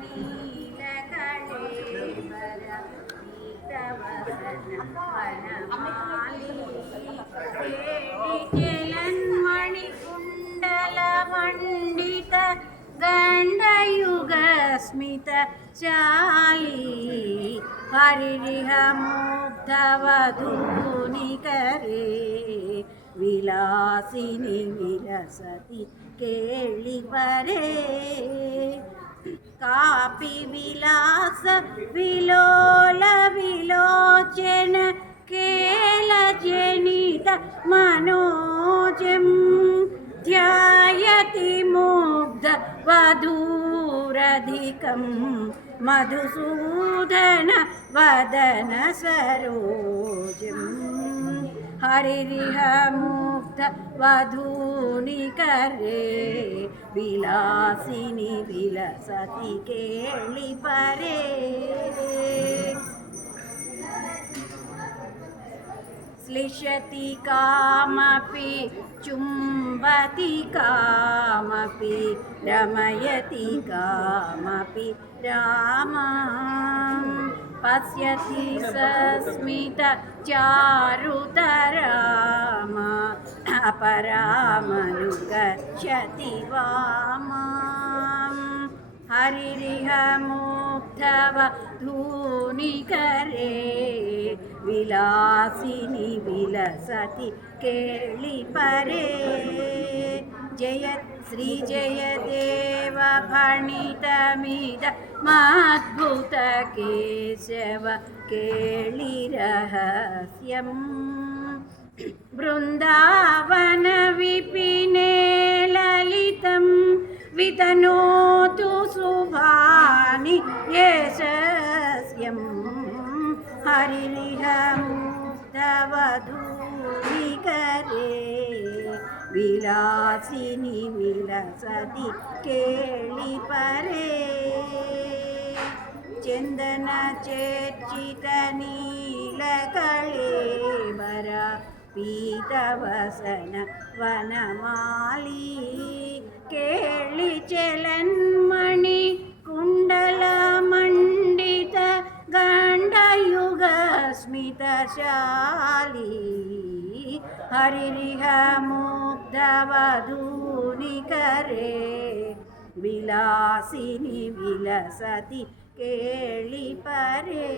ನೀಲಕಳೇಬರ ಪೀತವಸನ ವನಮಾಲಿ ಕೇಳಿ ಚೆಲನ್ಮಣಿ ಕುಂಡಲ ಮಂಡಿತ ಗಂಡಯುಗ ಸ್ಮಿತ ಚಾಲಿ ಹರಿರಿಹ ಮುಗ್ಧವಧೂನಿಕರೇ ವಿಲಾಸಿನಿ ವಿಲಸತಿ ಕೇಳಿ ಬರೇ ಕಾಪಿ ವಿಲಾಸ ವಿಲೋಲ ವಿಲೋಚನ ಕೇಲ ಜನಿತ ಮನೋಜಂ ಧ್ಯಾಯತಿ ಮುಗ್ಧ ವಧೂರಧಿಕಂ ಮಧುಸೂದನ ವದನ ಸರೋಜಂ ಹರಿರಿಹ ಮುಗ್ಧ ವಧೂನಿಕರೇ ವಿಲಾಸಿನಿ ವಿಲಸತಿ ಕೇಳಿ ಪರೇ ಸ್ಲಿಷತಿ ಕಾಮಪಿ ಚುಂಬತಿ ಕಾಮಪಿ ರಮಯತಿ ಕಾಮಪಿ ರಾಮ ಪಶ್ಯತಿ ಸಸ್ಮಿತ ಚಾರುತರಾಮ ಅಪರಾಮನುಗಚ್ಚತಿ ವಾಮಾಂ ಹರಿರಿಹ ಮುಗ್ಧವಧೂನಿಕರೇ ವಿಲಾಸಿನಿ ವಿಲಸತಿ ಕೇಳಿ ಪರೇ ಜಯ ಶ್ರೀ ಜಯದೇವ ಭಣಿತಮಿದ ಮದ್ಭುತ ಕೇಶವ ಕೇಳಿ ರಹಸ್ಯಂ ಬೃಂದಾವನ ವಿಪಿನೇ ಲಲಿತಂ ವಿತನೋತು ಶುಭಾನಿ ಯಶಸ್ಯಂ ಹರಿರಿಹ ಮುಗ್ಧವಧೂನಿಕರೇ ವಿಲಾಸಿನಿ ವಿಲಸತಿ ಕೇಳಿ ಪರೇ ಚಂದನ ಚರ್ಚಿತ ನೀಲಕಳೇಬರ ಪೀತವಸನ ವನಮಾಲಿ ಕೇಳಿ ಚೆಲನ್ಮಣಿ ಕುಂಡಲ ಮಂಡಿತ ಗಂಡಯುಗ ಸ್ಮಿತ ಶಾಲಿ ಹರಿರಿಹ ಮುಗ್ಧವಧೂನಿಕರೇ ವಿಲಾಸಿನಿ ವಿಲಸತಿ ಕೇಳಿ ಪರೇ